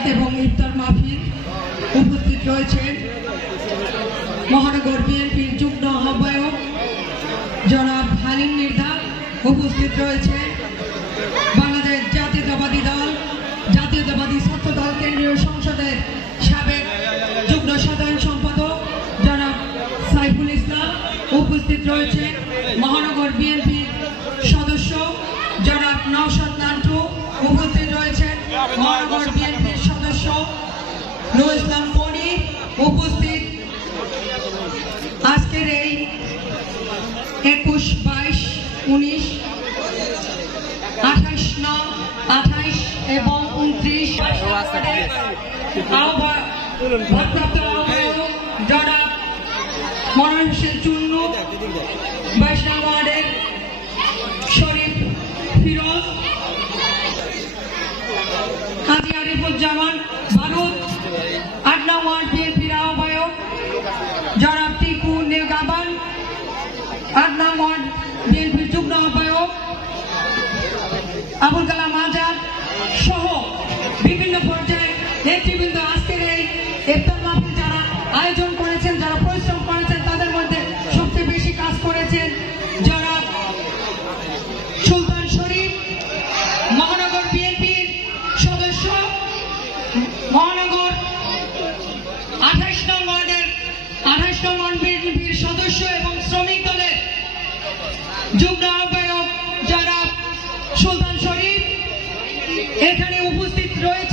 মোনাজাত এবং ইফতার মাহফিল উপস্থিত রয়েছেন মহানগর বিএনপির যুগ্ম আহ্বায়ক জনাব হালিম মির্জা, উপস্থিত রয়েছে বাংলাদেশ জাতীয়তাবাদী দল জাতীয়তাবাদী ছাত্র দল কেন্দ্রীয় সংসদের সাবেক যুগ্ম সাধারণ সম্পাদক জনাব সাইফুল ইসলাম, উপস্থিত রয়েছে মহানগর বিএনপির সদস্য জনাব নওশাদ নান্টু, উপস্থিত রয়েছেন মহানগর বিএনপির সদস্য নুর ইসলাম পনি, উপস্থিত আজকের এই 21, 22, 19, 28 এবং 29 ভারপ্রাপ্ত আহ্বায়ক জনাব মনোহর হোসেন চুন্নু, 22 নং ওয়ার্ডের শরীফ ফিরোজ, কাজী আরিফুজ্জামান বারুদ, 8 নং ওয়ার্ড বিএনপির আহ্বায়ক জনাব টিপু নেগাবান, 8 নং ওয়ার্ড বিএনপির যুগ্ম আহ্বায়ক আবুল কালাম আজাদ সহ বিভিন্ন পর্যায়ে নেতৃবৃন্দ আজকের এই ইফতার মাহফিল যারা আয়োজন করেছেন, যারা পরিশ্রম করেছেন, তাদের মধ্যে সবচেয়ে বেশি কাজ করেছেন জনাব সুলতান শরীফ, মহানগর বিএনপির সদস্য, মহানগর 28 নং ওয়ার্ড বিএনপির সদস্য এবং শ্রমিক দলের যুগ্ম আহ্বায়ক জনাব সুলতান শরীফ এখানে উপস্থিত রয়েছে।